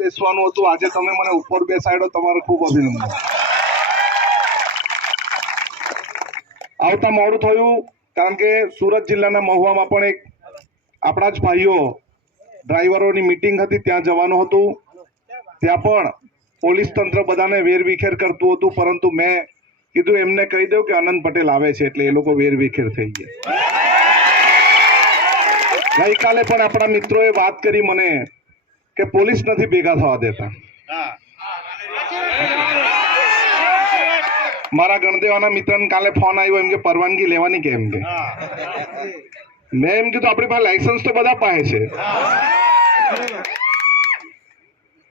બેસવાનું હતું. આજે તમે મને ઉપર બેસાડ્યો તમારો ખૂબ અભિનંદન. આવતા મોડું થયું, કારણ કે સુરત જિલ્લાના મહુવામાં પણ એક આપણા જ ભાઈઓ ડ્રાઈવરોની મિટિંગ હતી, ત્યાં જવાનું હતું. ત્યાં પણ પોલીસ તંત્ર બધાને વેરવિખેર કરતું હતું, પરંતુ મેં કીધું, એમને કહી દઉં કે આનંદ પટેલ આવે છે, એટલે એ લોકો વેરવિખેર થઈ ગયા. ગઈકાલે પણ આપણા મિત્રોએ વાત કરી મને કે પોલીસ નથી ભેગા થવા દેતા. મારા ગણદેવાના મિત્રને કાલે ફોન આવ્યો એમ કે પરવાનગી લેવાની કે એમ કે. મેં એમ કીધું, આપણી પાસે લાયસન્સ તો બધા પાસે છે.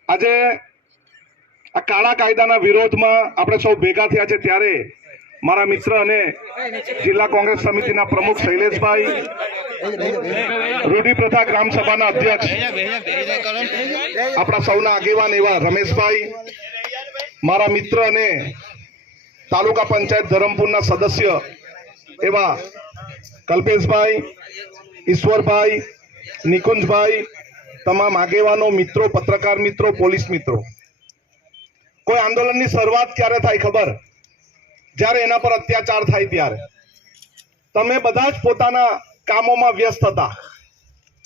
આજે આ કાળા કાયદાના વિરોધમાં આપણે સૌ ભેગા થયા છે ત્યારે મારા મિત્ર અને જિલ્લા કોંગ્રેસ સમિતિના પ્રમુખ શૈલેષભાઈ રૂઢી પ્રથા ગ્રામ સભાના અધ્યક્ષ, આપણા સૌના આગેવાન એવા રમેશભાઈ, મારા મિત્ર અને તાલુકા પંચાયત ધરમપુરના સદસ્ય એવા કલ્પેશભાઈ, ઈશ્વરભાઈ, નિકુંજભાઈ, તમામ આગેવાનો, મિત્રો, પત્રકાર મિત્રો, પોલીસ મિત્રો. કોઈ આંદોલનની શરૂઆત ક્યારે થાય ખબર? જ્યારે એના પર અત્યાચાર થાય ત્યારે. તમે બધા જ પોતાના કામોમાં વ્યસ્ત હતા.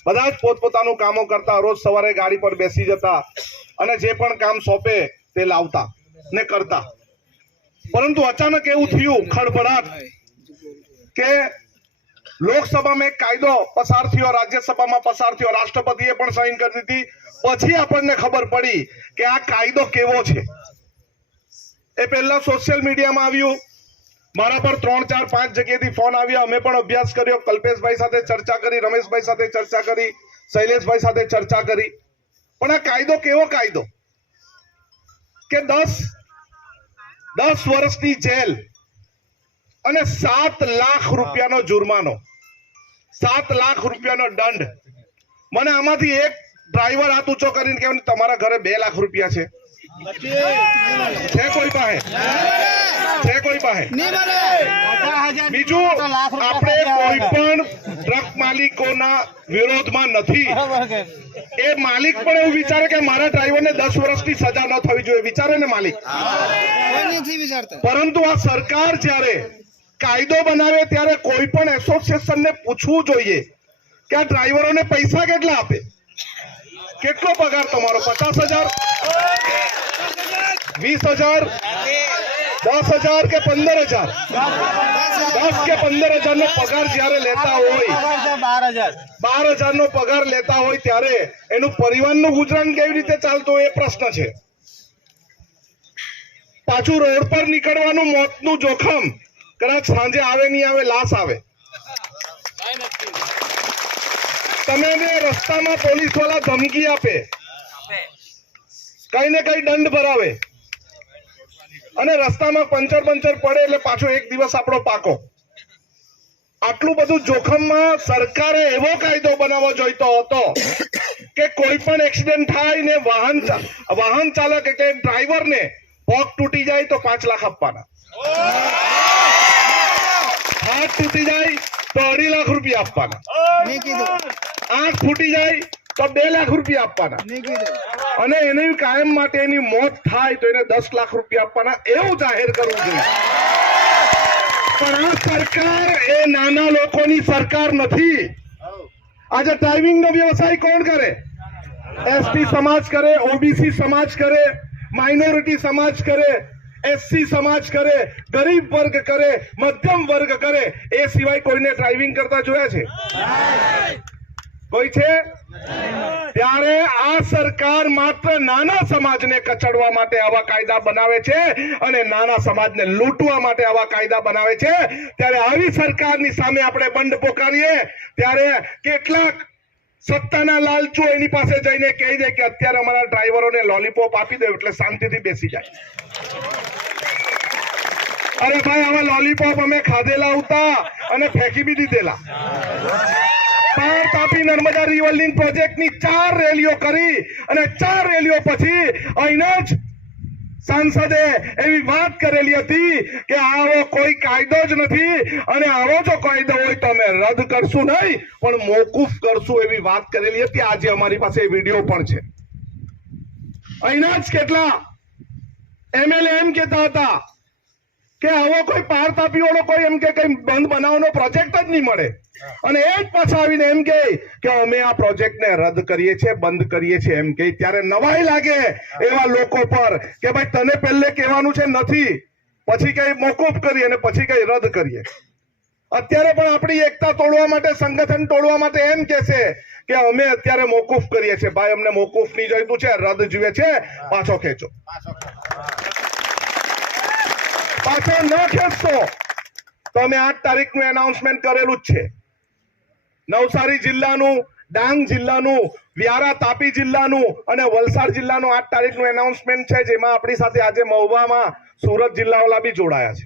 બધા જ પોતપોતાનું કામો કરતા રોજ સવારે ગાડી પર બેસી જતા અને જે પણ કામ સોંપે તે લાવતા ને કરતા. પરંતુ અચાનક એવું થયું, ખડભડાટ, કે લોકસભામાં એક કાયદો પસાર થયો, રાજ્યસભામાં પસાર થયો, રાષ્ટ્રપતિએ પણ સાઈન કરી દીધી. પછી આપણને ખબર પડી કે આ કાયદો કેવો છે. એ પહેલા સોશિયલ મીડિયામાં આવ્યું. મારા પર ત્રણ ચાર પાંચ જગ્યાએથી ફોન આવ્યા. અમે પણ અભ્યાસ કર્યો. કલ્પેશભાઈ સાથે ચર્ચા કરી રમેશભાઈ સાથે ચર્ચા કરી શૈલેષભાઈ સાથે ચર્ચા કરી. પણ આ કાયદો કેવો કાયદો? કે દસ દસ વર્ષની જેલ અને સાત લાખ રૂપિયાનો જુર્માનો. સાત લાખ રૂપિયાનો દંડ. મને આમાંથી એક ડ્રાઈવર હાથ ઊંચો કરીને કે તમારા ઘરે બે લાખ રૂપિયા છે. પણ માલિક પણ એવું વિચારે કે મારા ડ્રાઈવરને દસ વર્ષની સજા ન થવી જોઈએ. વિચારે ને માલિક? પરંતુ આ સરકાર જ્યારે કાયદો બનાવે ત્યારે કોઈ પણ એસોસિએશનને પૂછવું જોઈએ કે આ ડ્રાઈવરોને પૈસા કેટલા આપે? કેટલો પગાર તમારો? પચાસ હજાર? વીસ હજાર દસ હજાર કે પંદર હજાર દસ કે પંદર હજાર નો પગાર જ્યારે લેતા હોય બાર હજાર નો પગાર લેતા હોય ત્યારે એનું પરિવારનું ગુજરાન કેવી રીતે ચાલતું એ પ્રશ્ન છે પાછું રોડ પર નીકળવાનું મોતનું જોખમ, કદાચ સાંજે આવે નહીં આવે, લાશ આવે. તમે રસ્તામાં પોલીસવાળા ધમકી આપે. કઈ ને કઈ દંડ ભરાવે. અને રસ્તામાં પંચર પંચર પડે એટલે પાછો એક દિવસ આપણો પાકો. આટલું બધું જોખમમાં સરકારે એવો કાયદો બનાવવો જોઈતો હતો કે કોઈ પણ એક્સિડન્ટ થાય ને વાહન વાહન ચાલક એટલે ડ્રાઈવરને પગ તૂટી જાય તો પાંચ લાખ આપવાના. હાથ તૂટી જાય તો અઢી લાખ રૂપિયા આપવાના. આંખ ફૂટી જાય તો બે લાખ રૂપિયા આપવાના. અને એને કાયમ માટે એની મોત થાય તો એને દસ લાખ રૂપિયા આપવાના. એવું જાહેર કરવું જોઈએ. પણ આ સરકાર એ નાના લોકોની સરકાર નથી. આજે ડ્રાઇવિંગ નો વ્યવસાય કોણ કરે? એસટી સમાજ કરે ઓબીસી સમાજ કરે માઇનોરિટી સમાજ કરે એસસી સમાજ કરે, ગરીબ વર્ગ કરે, મધ્યમ વર્ગ કરે. એ સિવાય કોઈને ડ્રાઇવિંગ કરતા જોયા છે? કોઈ છે? ત્યારે આ સરકાર માત્ર નાના સમાજને કચડવા માટે આવા કાયદા બનાવે છે અને નાના સમાજને લૂંટવા માટે આવા કાયદા બનાવે છે. ત્યારે આવી સરકારની સામે આપણે બંધ પોકારીએ, ત્યારે કેટલાક સત્તાના લાલચો એની પાસે જઈને કહી દે કે અત્યારે અમારા ડ્રાઈવરોને લોલીપોપ આપી દે એટલે શાંતિથી બેસી જાય. અરે ભાઈ, આવા લોલીપોપ અમે ખાધેલા હતા અને ફેંકી બી દીધેલા. પાર તાપી નર્મદા રિવરલિંગ પ્રોજેક્ટની ચાર રેલીઓ કરી અને ચાર રેલીઓ પછી અહીંના જ સાંસદે એવી વાત કરેલી હતી કે આવો કોઈ કાયદો જ નથી અને આવો જો કાયદો હોય તો અમે રદ કરશું નહીં, પણ મોકૂફ કરશું એવી વાત કરેલી હતી. આજે અમારી પાસે વીડિયો પણ છે. અહીંના જ કેટલા એમએલએ એમ કહેતા હતા. કે આવો કોઈ પાર તાપી વાળો કોઈ એમ કે કઈ બંધ બનાવવાનો પ્રોજેક્ટ જ નહીં મળે. અને એ જ પાછા આવીને એમ કે કે અમે આ પ્રોજેક્ટને રદ કરીએ છીએ બંધ કરીએ છીએ એમ કે. ત્યારે નવાઈ લાગે એવા લોકો પર કે ભાઈ તને પહેલે કહેવાનું છે નથી. પછી કઈ મોકૂફ કરીએ અને પછી કઈ રદ કરીએ. અત્યારે પણ આપણી એકતા તોડવા માટે સંગઠન તોડવા માટે એમ કે છે કે અમે અત્યારે મોકૂફ કરીએ છીએ. ભાઈ અમને મોકૂફ નહીં જોઈતું છે રદ જોઈએ છે. પાછો ખેંચો. પાછો ન ખેંચશો તો અમે આઠ તારીખનું એનાઉન્સમેન્ટ કરેલું જ છે. નવસારી જિલ્લાનું, ડાંગ જિલ્લાનું, વ્યારા તાપી જિલ્લાનું અને વલસાડ જિલ્લાનું આઠ તારીખનું એનાઉન્સમેન્ટ છે, જેમાં આપણી સાથે આજે મહુવામાં સુરત જિલ્લાવાળા બી જોડાયા છે.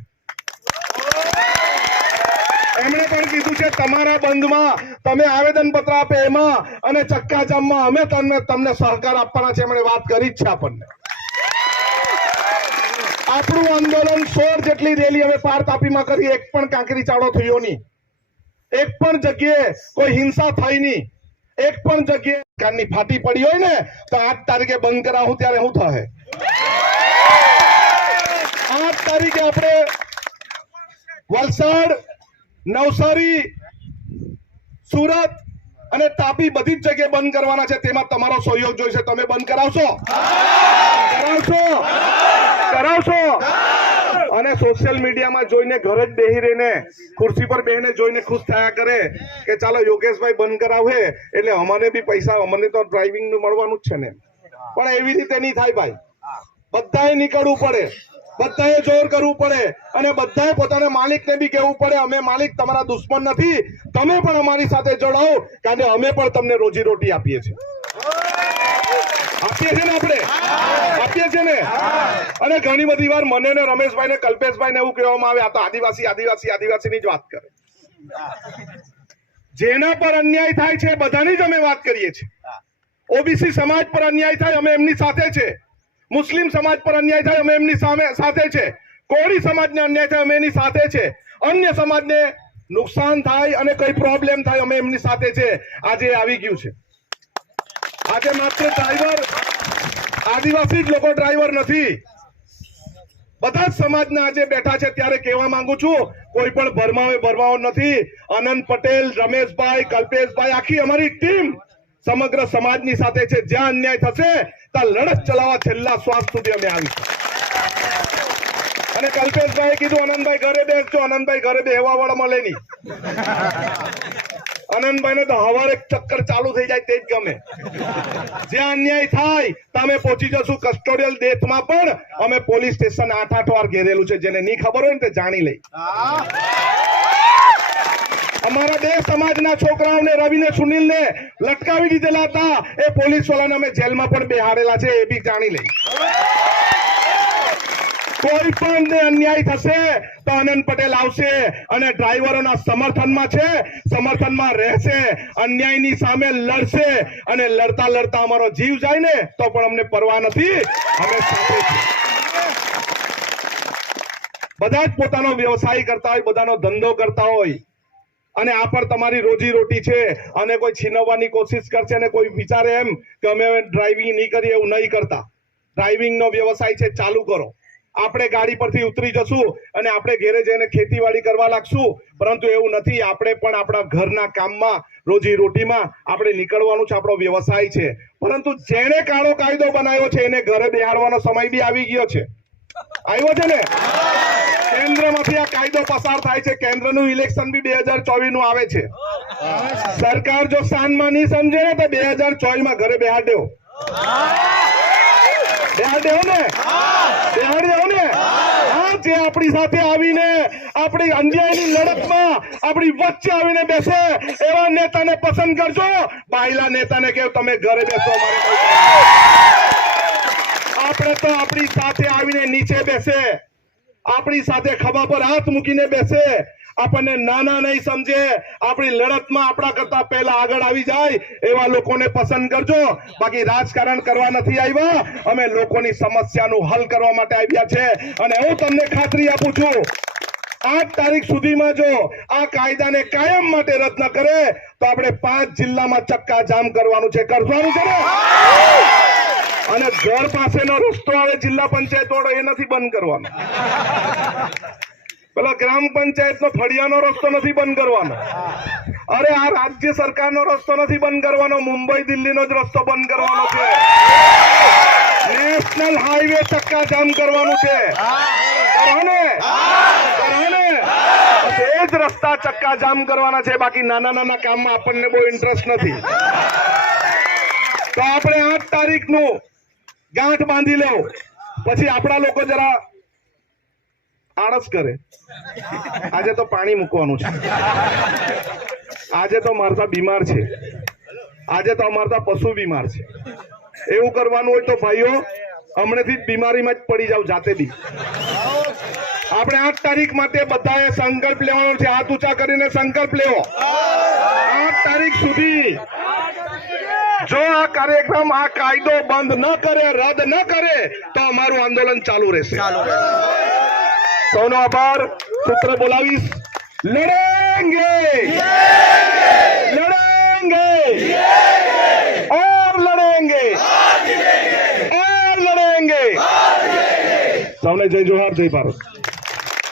એમણે પણ કીધું છે, તમારા બંધમાં તમે આવેદન પત્ર આપે એમાં અને ચક્કાજામમાં અમે તમને તમને સહકાર આપવાના છે. એમણે વાત કરી જ છે આપણને. આપણું આંદોલન સોળ જેટલી રેલી અમે પાર તાપીમાં કરી, એક પણ કાંકરી ચાળો થયો નહીં. એક પણ જગ્યાએ કોઈ હિંસા થઈ નહીં. એક પણ જગ્યાએ કાનની ફાટી પડી હોય ને, તો આઠ તારીખે બંધ કરાવું, ત્યારે શું થશે? આઠ તારીખે આપણે વલસાડ, નવસારી, સુરત અને તાપી બધી જ જગ્યાએ બંધ કરવાના છે. તેમાં તમારો સહયોગ જોઈશે. તમે બંધ કરાવશો? કરાવશો? કરાવશો? અને સોશિયલ મીડિયામાં જોઈને ઘરે જ બેહી રહીને, ખુરશી પર બેહીને જોઈને ખુશ થયા કરે કે ચાલો યોગેશભાઈ બંધ કરાવે એટલે અમને બી પૈસા, અમને તો ડ્રાઇવિંગનું મળવાનું જ છે ને. પણ એવી રીતે નહીં થાય ભાઈ. બધાએ નીકળવું પડે. બધાએ જોર કરવું પડે અને બધાએ પોતાના માલિકને બી કહેવું પડે, અમે માલિક તમારા દુશ્મન નથી, તમે પણ અમારી સાથે જોડાઓ, કારણ કે અમે પણ તમને રોજીરોટી આપીએ છીએ. આપીએ છીએ ને આપણે? આપીએ છીએ ને? અને ઘણી બધી વાર મને ને રમેશભાઈ ને કલ્પેશભાઈ ને એવું કહેવામાં આવે, આ તો આદિવાસી આદિવાસી, આદિવાસીની જ વાત કરે. જેના પર અન્યાય થાય છે, બધાની જ અમે વાત કરીએ છીએ. ઓબીસી સમાજ પર અન્યાય થાય, અમે એમની સાથે છે. મુસ્લિમ સમાજ પર અન્યાય થાય, અમે એમની સામે સાથે છે. કોળી સમાજને અન્યાય થાય, અમે એની સાથે છે. અન્ય સમાજને નુકસાન થાય અને કઈ પ્રોબ્લેમ થાય, અમે એમની સાથે છે. આજે આવી ગયું છે. આજે માત્ર ડ્રાઈવર આદિવાસી જ લોકો ડ્રાઈવર નથી. બધા જ સમાજના આજે બેઠા છે. ત્યારે કહેવા માંગુ છું, કોઈ પણ ભરમાવે ભરમાવો નથી. આનંદ પટેલ, રમેશભાઈ, કલ્પેશભાઈ, આખી અમારી ટીમ સમગ્ર સમાજની સાથે છે. જ્યાં અન્યાય થશે, ત્યાં લડત ચલાવવા છેલ્લા શ્વાસ સુધી અમે આવીશું. અને કલ્પેશભાઈ કીધું આનંદભાઈ ઘરે બેસજો આનંદભાઈ ઘરે બેહવા વાળા મળે નહીં. આનંદભાઈ ને તો હવારે ચક્કર ચાલુ થઈ જાય તે જ ગમે. જ્યાં અન્યાય થાય તમે પહોંચી જશું કસ્ટોડિયલ ડેથમાં પણ. અમે પોલીસ સ્ટેશન આઠ આઠ વાર ઘેરેલું છે. જેને નહીં ખબર હોય ને તે જાણી લઈ અમારા બે સમાજના છોકરાઓને રવિને સુનિલને લટકાવી દીધેલા હતા. એ પોલીસ વાળાને અમે જેલમાં પણ બેહાડેલા છે, એ બી જાણી લઈ કોઈ પણ અન્યાય થશે તો આનંદ પટેલ આવશે અને ડ્રાઈવરોના સમર્થનમાં છે, સમર્થનમાં રહેશે, અન્યાયની સામે લડશે અને લડતા લડતા અમારો જીવ જાય ને તો પણ અમને પરવા નથી. અમે સાથે બધા જ પોતાનો વ્યવસાય કરતા હોય, બધાનો ધંધો કરતા હોય. અને આ પર તમારી રોજી રોટી છે. અને કોઈ છીનવવાની કોશિશ કરશે અને કોઈ વિચારે એમ કે અમે ડ્રાઇવિંગ નહીં કરીએ, એવું નહીં કરતા. ડ્રાઇવિંગનો વ્યવસાય છે, ચાલુ કરો. આપણે ગાડી પરથી ઉતરી જશું અને આપણે ઘેરે જઈને ખેતીવાડી કરવા લાગશું. પરંતુ એવું નથી, આપણે પણ આપણા ઘરના કામમાં રોજી રોટીમાં આપણે નીકળવાનું છે, આપણો વ્યવસાય છે. પરંતુ જેણે કાળો કાયદો બનાવ્યો છે, એને ઘરે બેહાડવાનો સમય બી આવી ગયો છે. આવ્યો છે ને? કેન્દ્રમાંથી આ કાયદો પસાર થાય છે. કેન્દ્રનું ઇલેક્શન બી બે હજારનું આવે છે. સરકાર જો સાનમાં નહીં સમજે ને, તો બે હજારમાં ઘરે બેહાડ જે આપણી સાથે આવીને, આપણી અન્યાયની લડતમાં, આપણી વચ્ચે આવીને બેસે, એવા નેતાને પસંદ કરજો. બાયલા નેતાને કે તમે ઘરે બેસો કોઈ આપણે તો આપણી સાથે આવીને નીચે બેસે. આપણી સાથે ખભા પર હાથ મૂકીને બેસે. આપણને નાના નહીં સમજે. આપણી લડતમાં આપણા કરતા પહેલા આગળ આવી જાય એવા લોકોને પસંદ કરજો. બાકી રાજકારણ કરવા નથી આવ્યા. અમે લોકોની સમસ્યાનું હલ કરવા માટે આવ્યા છે. અને હું તમને ખાતરી આપું છું આઠ તારીખ સુધીમાં જો આ કાયદાને કાયમ માટે રદ ન કરે, તો આપણે પાંચ જિલ્લામાં ચક્કા જામ કરવાનું છે. કરવાનું છે અને ઘર પાસેનો રસ્તો આવે જિલ્લા પંચાયત વાળો, એ નથી બંધ કરવાનો. પેલા ગ્રામ પંચાયત નો ફળિયાનો રસ્તો નથી બંધ કરવાનો. અરે, આ રાજ્ય સરકારનો રસ્તો નથી બંધ કરવાનો, મુંબઈ દિલ્હીનો જ રસ્તો બંધ કરવાનો છે. નેશનલ હાઈવે ચક્કા જામ કરવાનું છે. એ જ રસ્તા ચક્કા જામ કરવાના છે, બાકી નાના નાના કામમાં આપણને બહુ ઇન્ટરેસ્ટ નથી. તો આપણે આઠ તારીખનું ગાંઠ બાંધી લો પછી આપણા લોકો જરા આળસ કરે. આજે તો પાણી મૂકવાનું છે. આજે તો મારતા બીમાર છે. આજે તો અમારતા પશુ બીમાર છે. એવું કરવાનું હોય તો ભાઈઓ, હમણાંથી જ બીમારીમાં જ પડી જાવ જાતે બી. આપણે આઠ તારીખ માટે બધાએ સંકલ્પ લેવાનો છે. હાથ ઊંચા કરીને સંકલ્પ લેવો. આઠ તારીખ સુધી જો આ કાર્યક્રમ આ કાયદો બંધ ન કરે રદ ન કરે તો અમારું આંદોલન ચાલુ રહેશે. સૌનો આભાર. સૂત્ર બોલાવીશ. લડેંગે. લડેંગે. ઓર લડેંગે. ઓર લડેંગે. સૌને જય જોહાર જય ભારત.